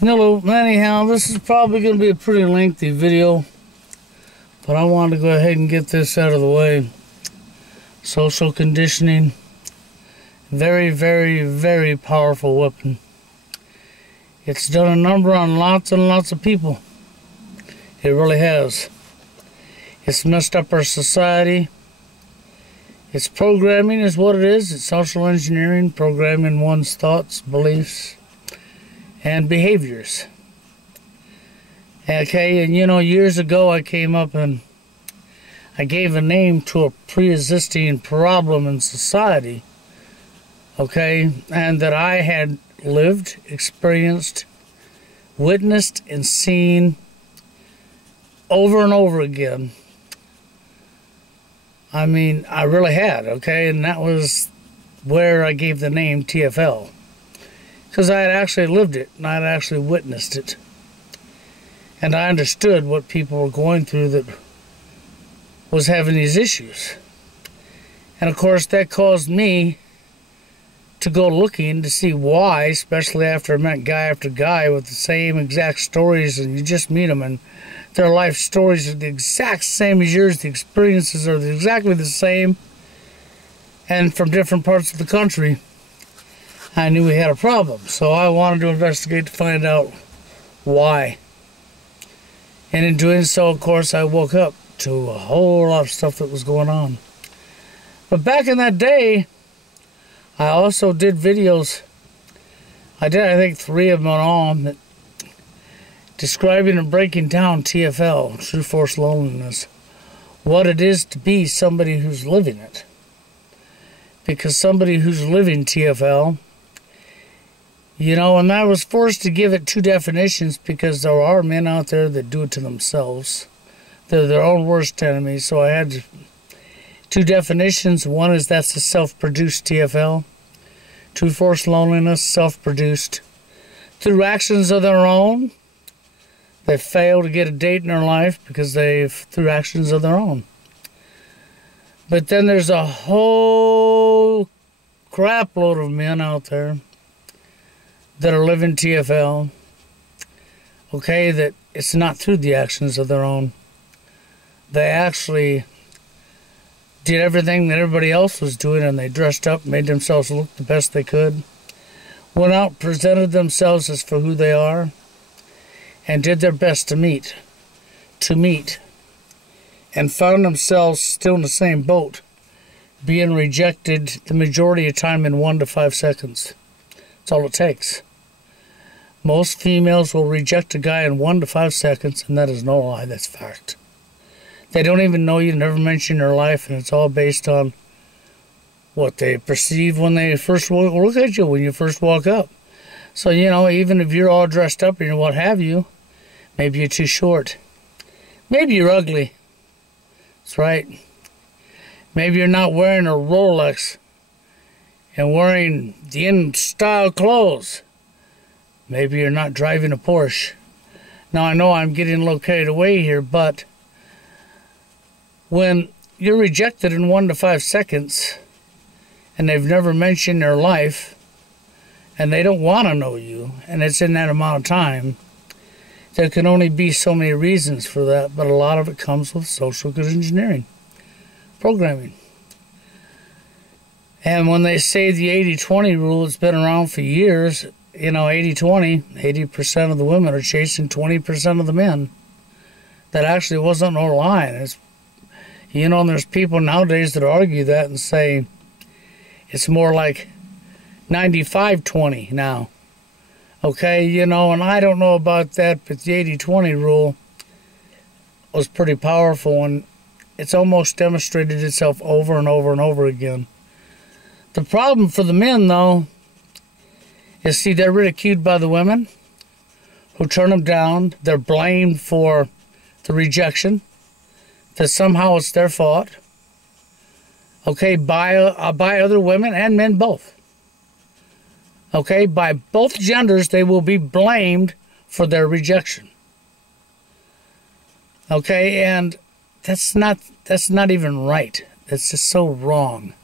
Hello, anyhow, this is probably going to be a pretty lengthy video, but I wanted to go ahead and get this out of the way. Social conditioning, very, very, very powerful weapon. It's done a number on lots and lots of people. It really has. It's messed up our society. It's programming is what it is. It's social engineering, programming one's thoughts, beliefs, and behaviors. Okay, and years ago I came up and I gave a name to a pre-existing problem in society, okay, and that I had lived, experienced, witnessed, and seen over and over again. I mean, I really had, okay, and that was where I gave the name TFL. Because I had actually lived it, and I had actually witnessed it. And I understood what people were going through that was having these issues. And of course, that caused me to go looking to see why, especially after I met guy after guy with the same exact stories, and you just meet them, and their life stories are the exact same as yours, the experiences are exactly the same, and from different parts of the country. I knew we had a problem, so I wanted to investigate to find out why. And in doing so, of course, I woke up to a whole lot of stuff that was going on. But back in that day, I also did videos. I think 3 of them on all, that describing and breaking down TFL, true force loneliness, what it is to be somebody who's living it. Because somebody who's living TFL, and I was forced to give it 2 definitions because there are men out there that do it to themselves. They're their own worst enemies, so I had 2 definitions. One is that's a self-produced TFL. True force loneliness, self-produced. Through actions of their own, they fail to get a date in their life because through actions of their own. But then there's a whole crap load of men out there that are living TFL, okay, that it's not through the actions of their own. They actually did everything that everybody else was doing, and they dressed up, made themselves look the best they could, went out, presented themselves as for who they are, and did their best to meet, and found themselves still in the same boat, being rejected the majority of time in 1 to 5 seconds. That's all it takes. Most females will reject a guy in 1 to 5 seconds, and that is no lie, that's fact. They don't even know you, never mention their life, and it's all based on what they perceive when they first look at you, when you first walk up. So, even if you're all dressed up and what have you, maybe you're too short. Maybe you're ugly. That's right. Maybe you're not wearing a Rolex and wearing the in-style clothes. Maybe you're not driving a Porsche. Now, I know I'm getting a little carried away here, but when you're rejected in 1 to 5 seconds and they've never mentioned their life and they don't want to know you, and it's in that amount of time, there can only be so many reasons for that, but a lot of it comes with social engineering, programming. And when they say the 80-20 rule, it's been around for years. 80-20, 80% of the women are chasing 20% of the men. That actually wasn't no lie. And there's people nowadays that argue that and say it's more like 95-20 now. Okay, and I don't know about that, but the 80-20 rule was pretty powerful, and it's almost demonstrated itself over and over and over again. The problem for the men, though, is, see, they're ridiculed by the women who turn them down. They're blamed for the rejection, that somehow it's their fault, okay, by other women and men both. Okay, by both genders, they will be blamed for their rejection. Okay, and that's not even right. That's just so wrong.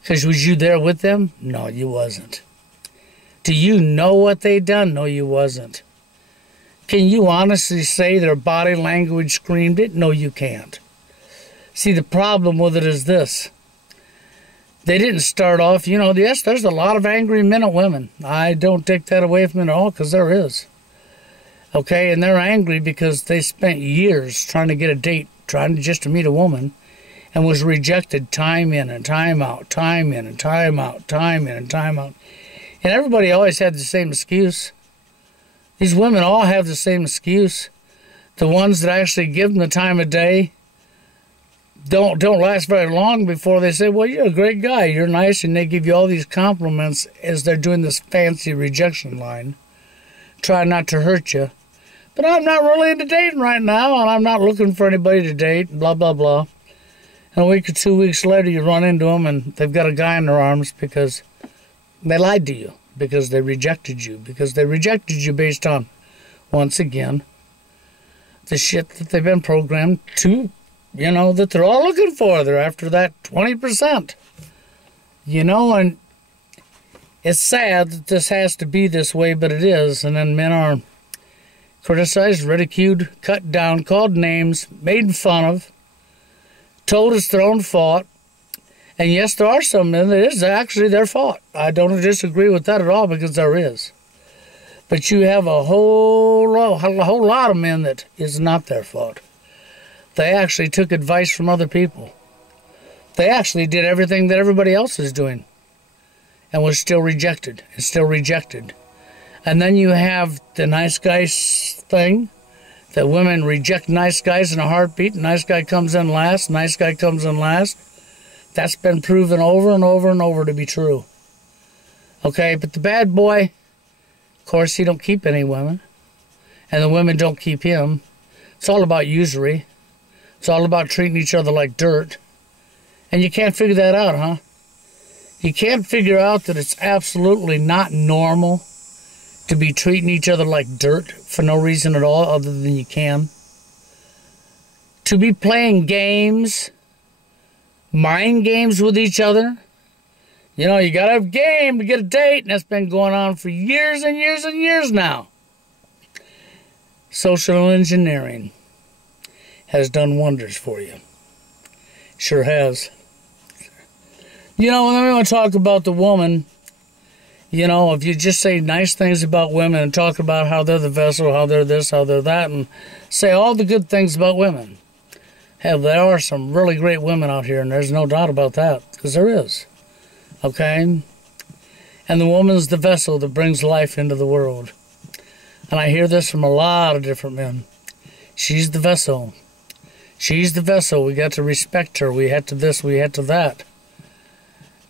Because was you there with them? No, you wasn't. Do you know what they done? No, you wasn't. Can you honestly say their body language screamed it? No, you can't. See, the problem with it is this. They didn't start off, yes, there's a lot of angry men and women. I don't take that away from it at all, because there is. Okay, and they're angry because they spent years trying to get a date, trying just to meet a woman, and was rejected time in and time out, time in and time out, time in and time out. And everybody always had the same excuse. These women all have the same excuse. The ones that actually give them the time of day don't last very long before they say, well, you're a great guy, you're nice, and they give you all these compliments as they're doing this fancy rejection line. Try not to hurt you. But I'm not really into dating right now, and I'm not looking for anybody to date, blah, blah, blah. And a week or 2 weeks later, you run into them, and they've got a guy in their arms because they lied to you, because they rejected you, based on, once again, the shit that they've been programmed to, that they're all looking for. They're after that 20%. And it's sad that this has to be this way, but it is. And then men are criticized, ridiculed, cut down, called names, made fun of, told it's their own fault. And yes, there are some men that is actually their fault. I don't disagree with that at all, because there is. But you have a whole lot of men that is not their fault. They actually took advice from other people. They actually did everything that everybody else is doing and was still rejected and still rejected. And then you have the nice guys thing, that women reject nice guys in a heartbeat. Nice guy comes in last, nice guy comes in last. That's been proven over and over and over to be true. Okay, but the bad boy, of course, he don't keep any women. And the women don't keep him. It's all about usury. It's all about treating each other like dirt. And you can't figure that out, huh? You can't figure out that it's absolutely not normal to be treating each other like dirt for no reason at all other than you can. To be playing games, mind games with each other. You gotta have game to get a date, and that's been going on for years and years and years now. Social engineering has done wonders for you. Sure has. And then we want to talk about the woman. If you just say nice things about women and talk about how they're the vessel, how they're this, how they're that, and say all the good things about women. Hell, there are some really great women out here, and there's no doubt about that, because there is. Okay? And the woman's the vessel that brings life into the world. And I hear this from a lot of different men. She's the vessel. She's the vessel. We got to respect her. We had to this, we had to that.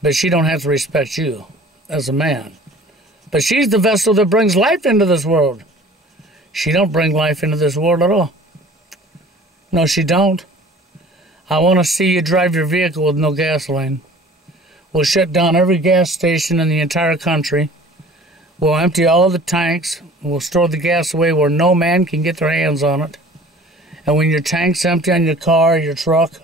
But she don't have to respect you as a man. But she's the vessel that brings life into this world. She don't bring life into this world at all. No, she don't. I want to see you drive your vehicle with no gasoline. We'll shut down every gas station in the entire country. We'll empty all the tanks. We'll store the gas away where no man can get their hands on it. And when your tank's empty on your car or your truck,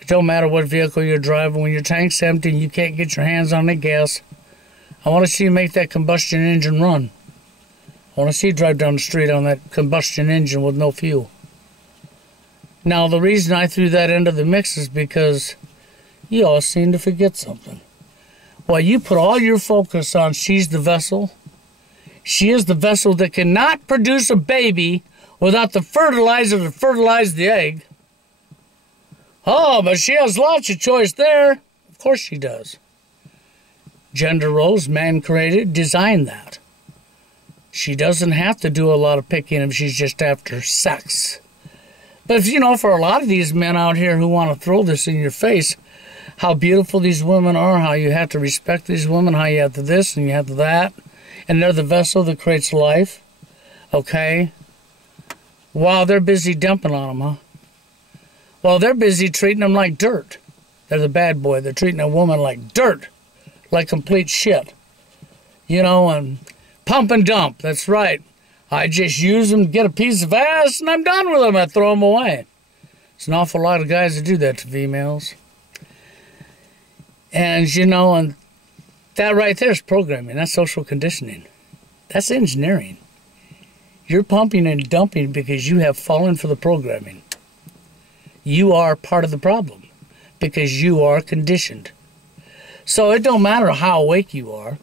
it don't matter what vehicle you're driving, when your tank's empty and you can't get your hands on the gas, I want to see you make that combustion engine run. I want to see you drive down the street on that combustion engine with no fuel. Now, the reason I threw that into the mix is because you all seem to forget something. Well, you put all your focus on she's the vessel. She is the vessel that cannot produce a baby without the fertilizer to fertilize the egg. Oh, but she has lots of choice there. Of course she does. Gender roles, man created, designed that. She doesn't have to do a lot of picking if she's just after sex. But for a lot of these men out here who want to throw this in your face, how beautiful these women are, how you have to respect these women, how you have to this and you have to that, and they're the vessel that creates life, okay? While they're busy dumping on them, huh? Well, they're busy treating them like dirt. They're the bad boy. They're treating a woman like dirt, like complete shit. And pump and dump. That's right. I just use them to get a piece of ass, and I'm done with them. I throw them away. There's an awful lot of guys that do that to females. And, and That right there is programming. That's social conditioning. That's engineering. You're pumping and dumping because you have fallen for the programming. You are part of the problem because you are conditioned. So it don't matter how awake you are.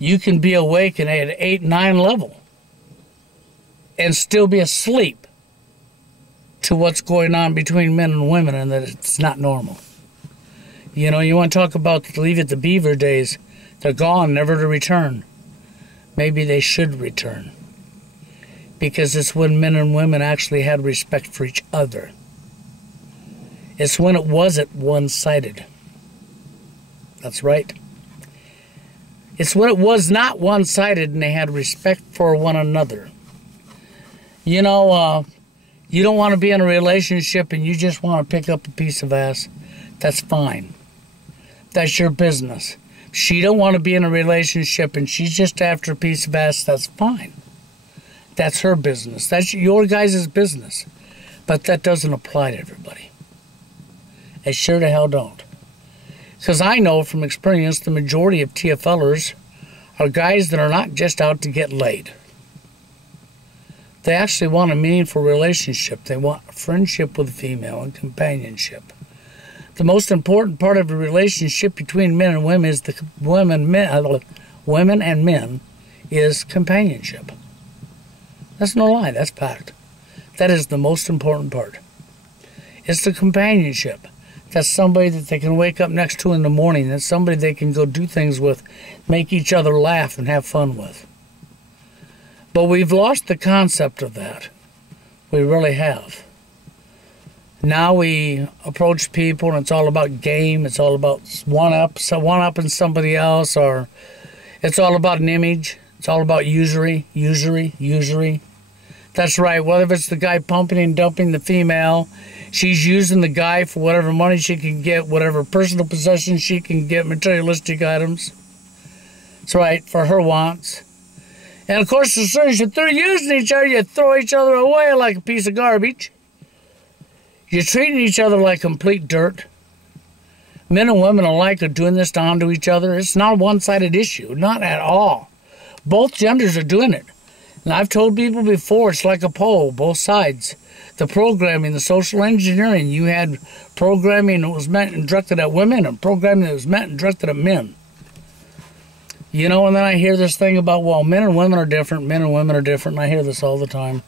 You can be awake at an 8, 9 level and still be asleep to what's going on between men and women, and that it's not normal. You know, you want to talk about the Leave It to Beaver days. They're gone, never to return. Maybe they should return. Because it's when men and women actually had respect for each other. It's when it wasn't one-sided. That's right. It's when it was not one-sided and they had respect for one another. You know, you don't want to be in a relationship and you just want to pick up a piece of ass. That's fine. That's your business. She don't want to be in a relationship and she's just after a piece of ass. That's fine. That's her business. That's your guys' business. But that doesn't apply to everybody. It sure to hell don't. Because I know from experience the majority of TFLers are guys that are not just out to get laid. They actually want a meaningful relationship. They want a friendship with a female and companionship. The most important part of a relationship between men and women is women and men is companionship. That's no lie. That's fact. That is the most important part. It's the companionship. That's somebody that they can wake up next to in the morning. That's somebody they can go do things with, make each other laugh and have fun with. But we've lost the concept of that. We really have. Now we approach people and it's all about game. It's all about one-upping somebody else, or it's all about an image. It's all about usury. That's right. Whether it's the guy pumping and dumping the female, she's using the guy for whatever money she can get, whatever personal possessions she can get, materialistic items. That's right, for her wants. And of course, as soon as you're through using each other, you throw each other away like a piece of garbage. You're treating each other like complete dirt. Men and women alike are doing this onto each other. It's not a one-sided issue, not at all. Both genders are doing it. And I've told people before, it's like a pole, both sides. The programming, the social engineering, you had programming that was meant and directed at women and programming that was meant and directed at men. You know, and then I hear this thing about, well, men and women are different, men and women are different, and I hear this all the time.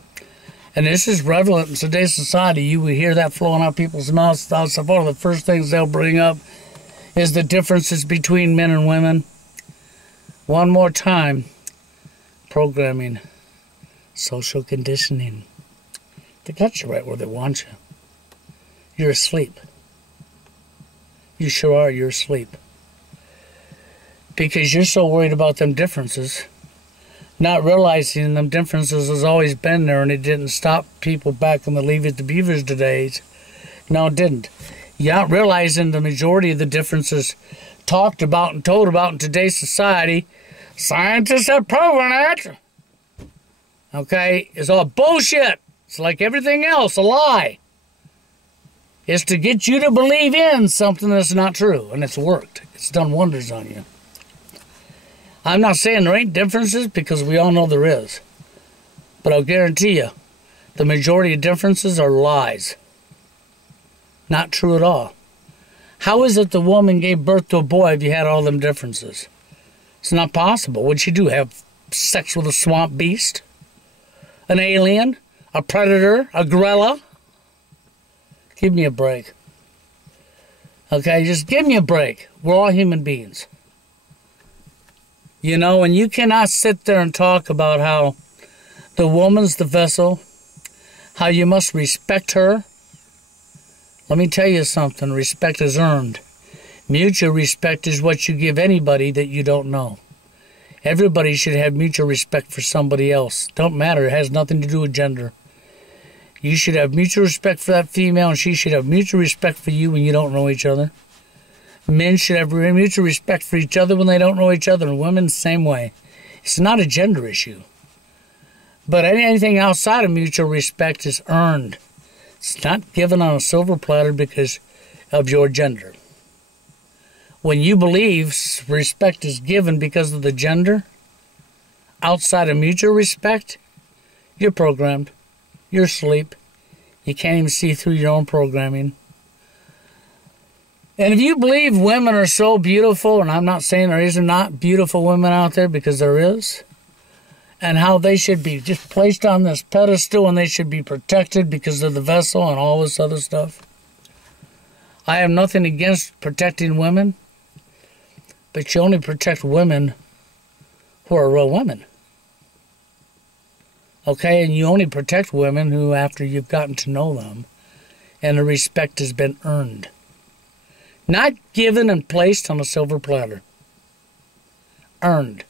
And this is prevalent in today's society. You would hear that flowing out people's mouths. That's one of the first things they'll bring up is the differences between men and women. One more time, programming, social conditioning. They got you right where they want you. You're asleep. You sure are, you're asleep. Because you're so worried about them differences, not realizing them differences has always been there, and it didn't stop people back in the Leave It to Beavers days. No, it didn't. You're not realizing the majority of the differences talked about and told about in today's society. Scientists have proven it. Okay, it's all bullshit. It's like everything else, a lie. It's to get you to believe in something that's not true, and it's worked. It's done wonders on you. I'm not saying there ain't differences, because we all know there is. But I'll guarantee you, the majority of differences are lies. Not true at all. How is it the woman gave birth to a boy if you had all them differences? It's not possible. What'd she do, have sex with a swamp beast? An alien? A predator? A gorilla? Give me a break. Okay, just give me a break. We're all human beings. You know, and you cannot sit there and talk about how the woman's the vessel, how you must respect her. Let me tell you something. Respect is earned. Mutual respect is what you give anybody that you don't know. Everybody should have mutual respect for somebody else. Don't matter. It has nothing to do with gender. You should have mutual respect for that female, and she should have mutual respect for you when you don't know each other. Men should have mutual respect for each other when they don't know each other, and women the same way. It's not a gender issue. But anything outside of mutual respect is earned. It's not given on a silver platter because of your gender. When you believe respect is given because of the gender, outside of mutual respect, you're programmed. You're asleep. You can't even see through your own programming. And if you believe women are so beautiful, and I'm not saying there isn't not beautiful women out there, because there is, and how they should be just placed on this pedestal and they should be protected because of the vessel and all this other stuff. I have nothing against protecting women, but you only protect women who are real women. Okay, and you only protect women who, after you've gotten to know them, and the respect has been earned. Not given and placed on a silver platter. Earned.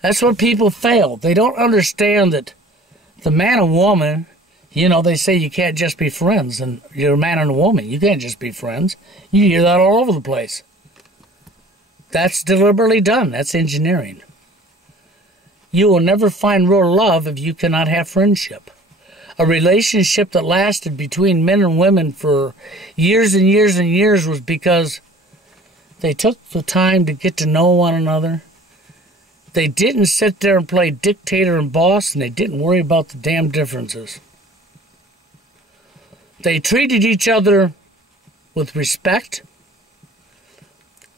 That's where people fail. They don't understand that the man and woman, you know, they say you can't just be friends, and you're a man and a woman. You can't just be friends. You hear that all over the place. That's deliberately done. That's engineering. You will never find real love if you cannot have friendship. A relationship that lasted between men and women for years and years and years was because they took the time to get to know one another. They didn't sit there and play dictator and boss, and they didn't worry about the damn differences. They treated each other with respect.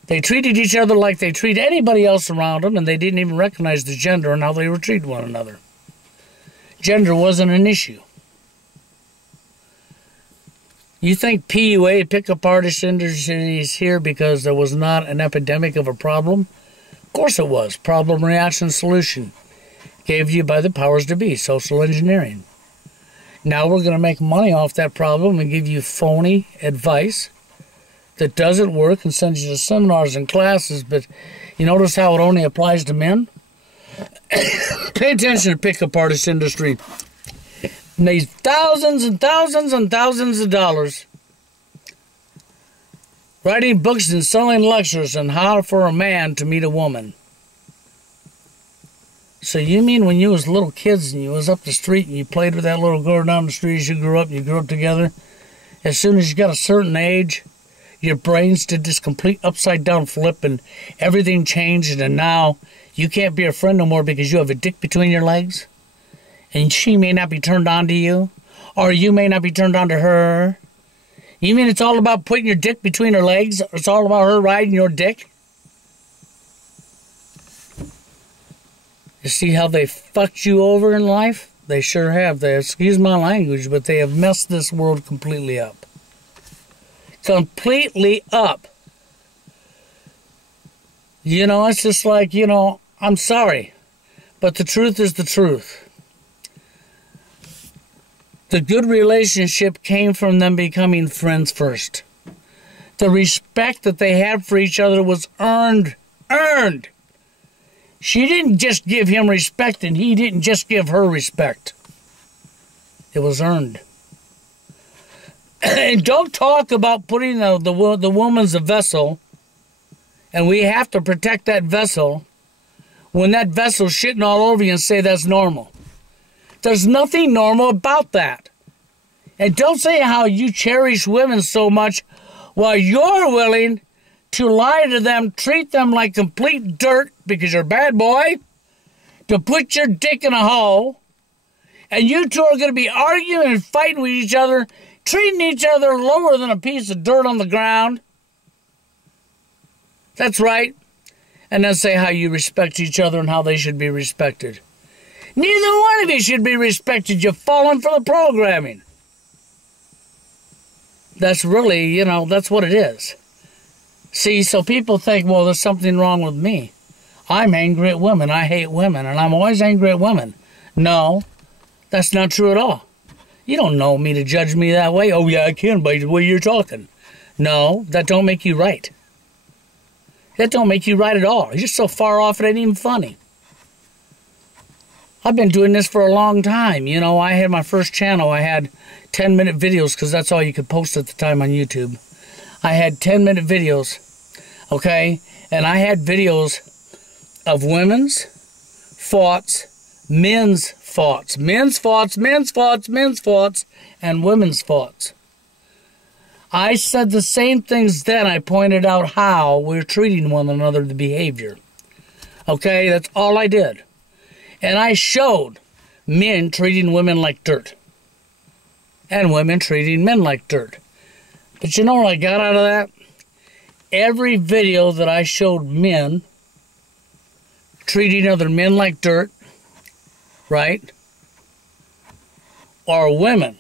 They treated each other like they treat anybody else around them, and they didn't even recognize the gender and how they would treat one another. Gender wasn't an issue. You think PUA, pickup artist industry, is here because there was not an epidemic of a problem? Of course it was. Problem, reaction, solution. Gave you by the powers to be, social engineering. Now we're going to make money off that problem and give you phony advice that doesn't work and send you to seminars and classes, but you notice how it only applies to men? Pay attention to pickup artist industry. Made thousands and thousands and thousands of dollars writing books and selling lectures on how for a man to meet a woman. So you mean when you was little kids and you was up the street and you played with that little girl down the street as you grew up and you grew up together, as soon as you got a certain age, your brains did this complete upside down flip and everything changed, and now you can't be a friend no more because you have a dick between your legs? And she may not be turned on to you, or you may not be turned on to her. You mean it's all about putting your dick between her legs? It's all about her riding your dick? You see how they fucked you over in life? They sure have. They, excuse my language, but they have messed this world completely up. Completely up. You know, it's just like, you know, I'm sorry, but the truth is the truth. The good relationship came from them becoming friends first. The respect that they had for each other was earned. Earned. She didn't just give him respect, and he didn't just give her respect. It was earned. And don't talk about putting the woman's a vessel, and we have to protect that vessel, when that vessel's shitting all over you and say that's normal. There's nothing normal about that. And don't say how you cherish women so much while you're willing to lie to them, treat them like complete dirt because you're a bad boy, to put your dick in a hole, and you two are going to be arguing and fighting with each other, treating each other lower than a piece of dirt on the ground. That's right. And then say how you respect each other and how they should be respected. Neither one of you should be respected. You've fallen for the programming. That's really, you know, that's what it is. See, so people think, well, there's something wrong with me. I'm angry at women. I hate women, and I'm always angry at women. No, that's not true at all. You don't know me to judge me that way. Oh, yeah, I can by the way you're talking. No, that don't make you right. That don't make you right at all. You're so far off it ain't even funny. I've been doing this for a long time. You know, I had my first channel. I had 10-minute videos because that's all you could post at the time on YouTube. I had 10-minute videos, okay? And I had videos of women's thoughts, men's thoughts, men's thoughts, men's thoughts, men's thoughts, and women's thoughts. I said the same things then. I pointed out how we're treating one another, the behavior. Okay, that's all I did. And I showed men treating women like dirt. And women treating men like dirt. But you know what I got out of that? Every video that I showed men treating other men like dirt, right? Or women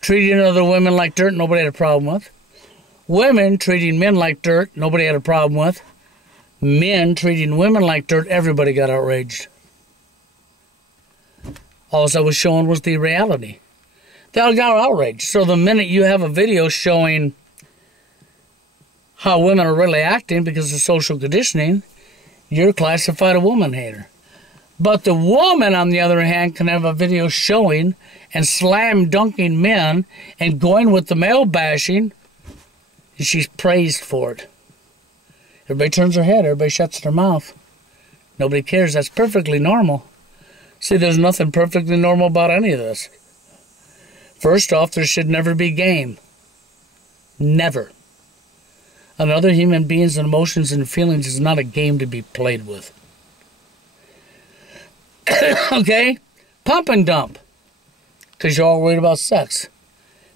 treating other women like dirt, nobody had a problem with. Women treating men like dirt, nobody had a problem with. Men treating women like dirt, everybody got outraged. All I was showing was the reality. They all got outraged. So the minute you have a video showing how women are really acting because of social conditioning, you're classified a woman hater. But the woman, on the other hand, can have a video showing and slam dunking men and going with the male bashing, and she's praised for it. Everybody turns their head. Everybody shuts their mouth. Nobody cares. That's perfectly normal. See, there's nothing perfectly normal about any of this. First off, there should never be game. Never. Another human being's emotions and feelings is not a game to be played with. Okay? Pump and dump. Because you're all worried about sex.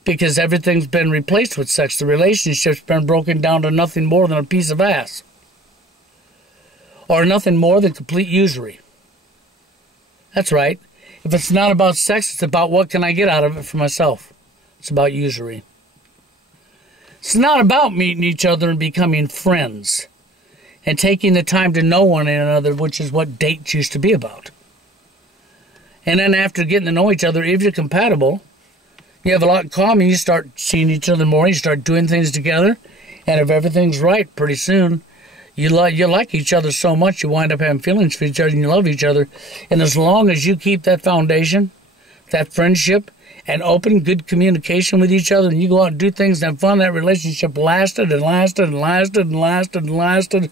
Because everything's been replaced with sex. The relationship's been broken down to nothing more than a piece of ass. Or nothing more than complete usury. That's right. If it's not about sex, it's about what can I get out of it for myself. It's about usury. It's not about meeting each other and becoming friends. And taking the time to know one another, which is what dates used to be about. And then after getting to know each other, if you're compatible, you have a lot in common, you start seeing each other more, you start doing things together, and if everything's right, pretty soon, you like each other so much, you wind up having feelings for each other, and you love each other. And as long as you keep that foundation, that friendship, and open, good communication with each other, and you go out and do things and have fun, that relationship lasted and lasted and lasted and lasted and lasted.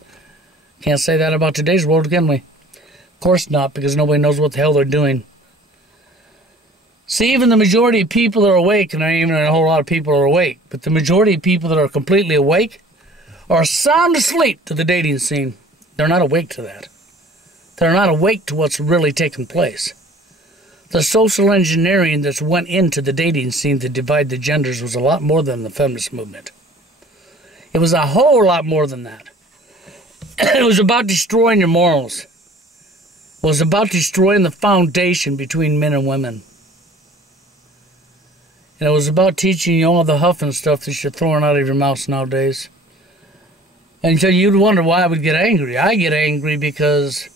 Can't say that about today's world, can we? Of course not, because nobody knows what the hell they're doing. See, even the majority of people that are awake, and even a whole lot of people are awake, but the majority of people that are completely awake are sound asleep to the dating scene. They're not awake to that. They're not awake to what's really taking place. The social engineering that's went into the dating scene to divide the genders was a lot more than the feminist movement. It was a whole lot more than that. It was about destroying your morals. It was about destroying the foundation between men and women. And it was about teaching you all the huffing stuff that you're throwing out of your mouth nowadays. And so you'd wonder why I would get angry. I get angry because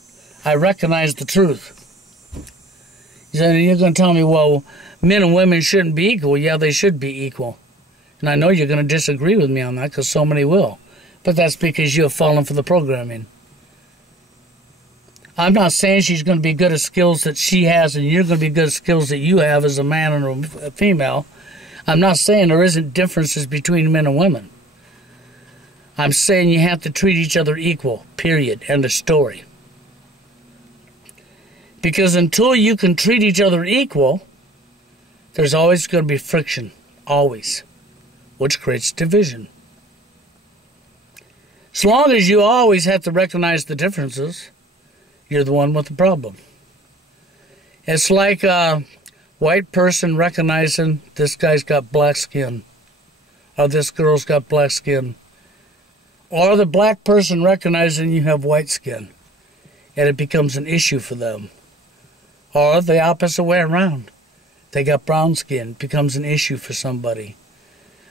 I recognize the truth. So you're going to tell me, well, men and women shouldn't be equal. Yeah, they should be equal. And I know you're going to disagree with me on that because so many will. But that's because you have fallen for the programming. I'm not saying she's going to be good at skills that she has and you're going to be good at skills that you have as a man and a female. I'm not saying there isn't differences between men and women. I'm saying you have to treat each other equal, period, end of story. Because until you can treat each other equal, there's always going to be friction, always, which creates division. As long as you always have to recognize the differences, you're the one with the problem. It's like a white person recognizing this guy's got black skin, or this girl's got black skin, or the black person recognizing you have white skin, and it becomes an issue for them. Or the opposite way around. They got brown skin, it becomes an issue for somebody.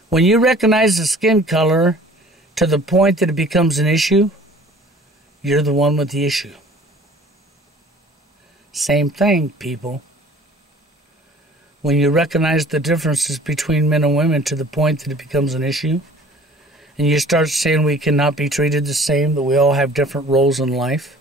When you recognize the skin color to the point that it becomes an issue, you're the one with the issue. Same thing, people. When you recognize the differences between men and women to the point that it becomes an issue, and you start saying we cannot be treated the same, that we all have different roles in life,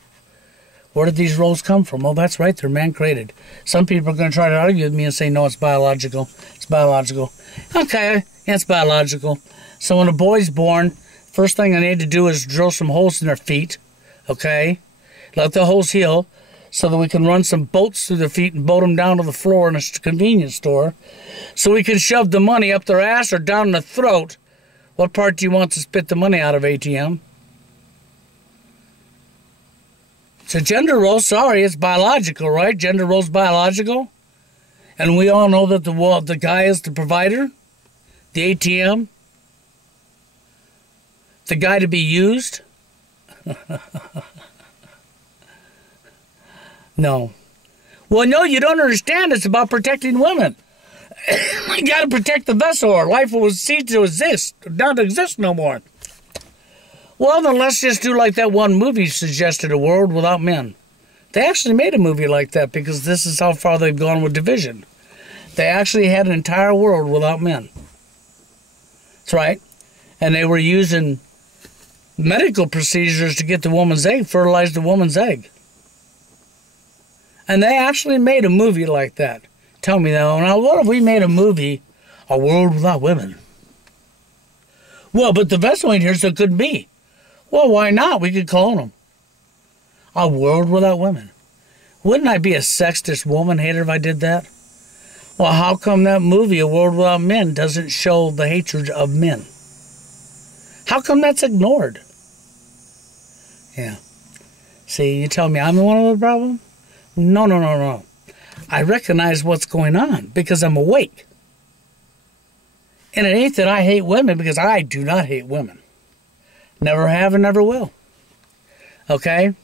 where did these roles come from? Oh, that's right, they're man-created. Some people are going to try to argue with me and say, no, it's biological. It's biological. Okay, yeah, it's biological. So when a boy's born, first thing I need to do is drill some holes in their feet, okay? Let the holes heal so that we can run some bolts through their feet and bolt them down to the floor in a convenience store so we can shove the money up their ass or down the throat What part do you want to spit the money out of, ATM? So gender role, sorry, it's biological, right? Gender role's biological. And we all know that the guy is the provider, the ATM, the guy to be used. No. Well, no, you don't understand. It's about protecting women. You got to protect the vessel or life will cease to exist, not exist no more. Well, then let's just do like that one movie suggested, A World Without Men. They actually made a movie like that because this is how far they've gone with division. They actually had an entire world without men. That's right. And they were using medical procedures to get the woman's egg, fertilize the woman's egg. And they actually made a movie like that. Tell me now, what if we made a movie, A World Without Women? Well, but the vessel ain't here, so it couldn't be. Well, why not? We could clone them. A World Without Women. Wouldn't I be a sexist woman hater if I did that? Well, how come that movie, A World Without Men, doesn't show the hatred of men? How come that's ignored? Yeah. See, you tell me I'm the one with the problem? No. I recognize what's going on because I'm awake. And it ain't that I hate women because I do not hate women. Never have and never will. Okay?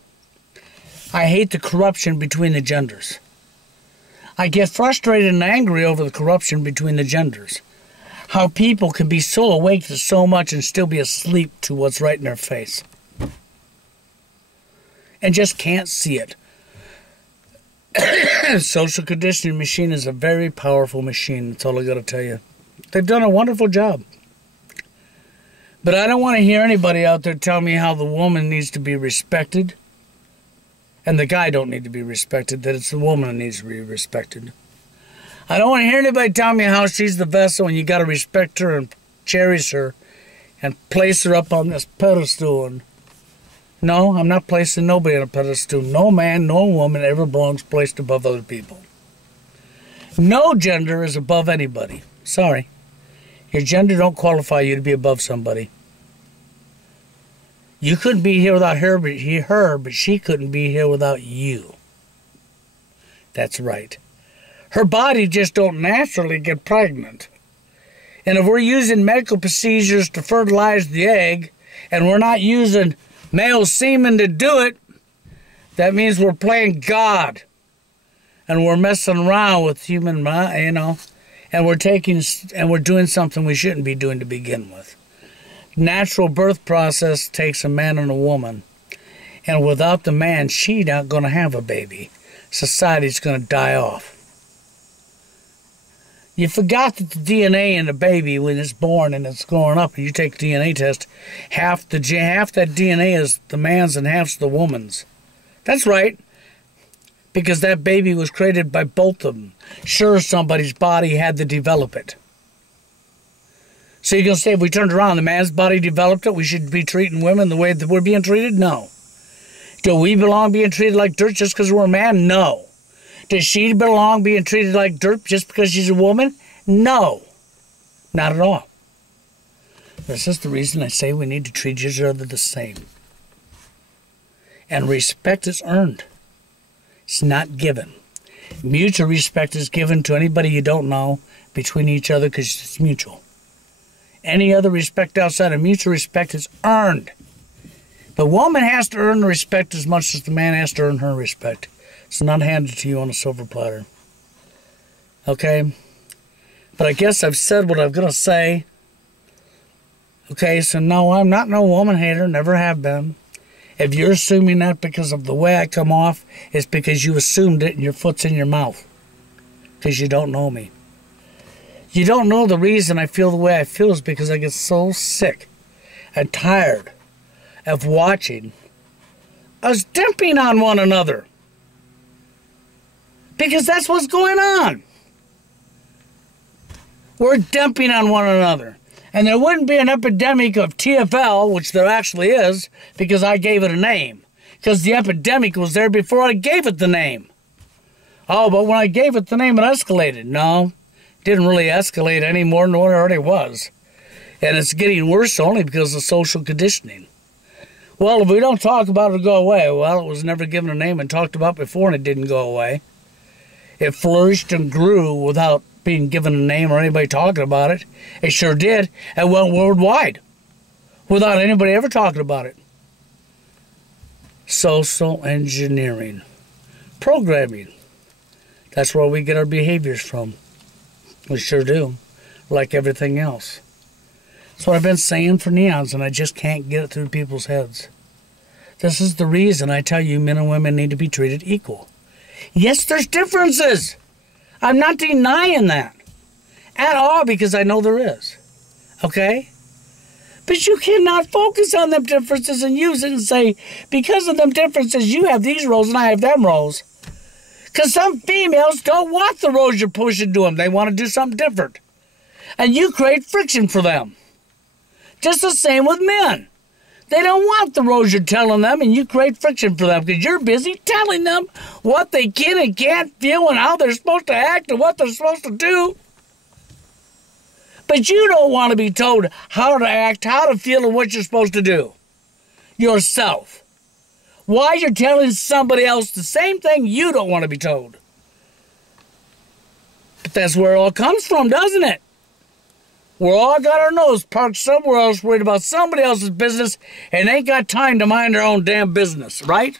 I hate the corruption between the genders. I get frustrated and angry over the corruption between the genders. How people can be so awake to so much and still be asleep to what's right in their face. And just can't see it. Social conditioning machine is a very powerful machine. That's all I got to tell you. They've done a wonderful job. But I don't want to hear anybody out there tell me how the woman needs to be respected and the guy don't need to be respected, that it's the woman that needs to be respected. I don't want to hear anybody tell me how she's the vessel and you got to respect her and cherish her and place her up on this pedestal. And no, I'm not placing nobody on a pedestal. No man, no woman ever belongs placed above other people. No gender is above anybody. Sorry. Your gender don't qualify you to be above somebody. You couldn't be here without her, but she couldn't be here without you. That's right. Her body just don't naturally get pregnant. And if we're using medical procedures to fertilize the egg, and we're not using male semen to do it, that means we're playing God. And we're messing around with human, and we're doing something we shouldn't be doing to begin with. Natural birth process takes a man and a woman. And without the man, she's not going to have a baby. Society's going to die off. You forgot that the DNA in the baby, when it's born and it's growing up, and you take a DNA test, half that DNA is the man's and half's the woman's. That's right. Because that baby was created by both of them. Sure, somebody's body had to develop it. So you're going to say if we turned around, the man's body developed it, we should be treating women the way that we're being treated? No. Do we belong being treated like dirt just because we're a man? No. Does she belong being treated like dirt just because she's a woman? No. Not at all. This is the reason I say we need to treat each other the same. And respect is earned. It's not given. Mutual respect is given to anybody you don't know between each other because it's mutual. Any other respect outside of mutual respect is earned. The woman has to earn the respect as much as the man has to earn her respect. It's not handed to you on a silver platter. Okay? But I guess I've said what I'm going to say. Okay, so no, I'm not no woman hater, never have been. If you're assuming that because of the way I come off, it's because you assumed it and your foot's in your mouth. Because you don't know me. You don't know the reason I feel the way I feel is because I get so sick and tired of watching us dumping on one another. Because that's what's going on. We're dumping on one another. And there wouldn't be an epidemic of TFL, which there actually is, because I gave it a name. Because the epidemic was there before I gave it the name. Oh, but when I gave it the name, it escalated. No, it didn't really escalate any more than what it already was. And it's getting worse only because of social conditioning. Well, if we don't talk about it, it'll go away. Well, it was never given a name and talked about before, and it didn't go away. It flourished and grew without being given a name or anybody talking about it. It sure did, and went worldwide without anybody ever talking about it. Social engineering. Programming. That's where we get our behaviors from. We sure do, like everything else. That's what I've been saying for neons, and I just can't get it through people's heads. This is the reason I tell you men and women need to be treated equal. Yes, there's differences. I'm not denying that at all, because I know there is. Okay? But you cannot focus on them differences and use it and say, because of them differences, you have these roles and I have them roles. Because some females don't want the roles you're pushing to them. They want to do something different. And you create friction for them. Just the same with men. They don't want the roles you're telling them, and you create friction for them because you're busy telling them what they can and can't feel and how they're supposed to act and what they're supposed to do. But you don't want to be told how to act, how to feel, and what you're supposed to do yourself. Why you're telling somebody else the same thing you don't want to be told. But that's where it all comes from, doesn't it? We're all got our nose parked somewhere else, worried about somebody else's business, and ain't got time to mind our own damn business, right?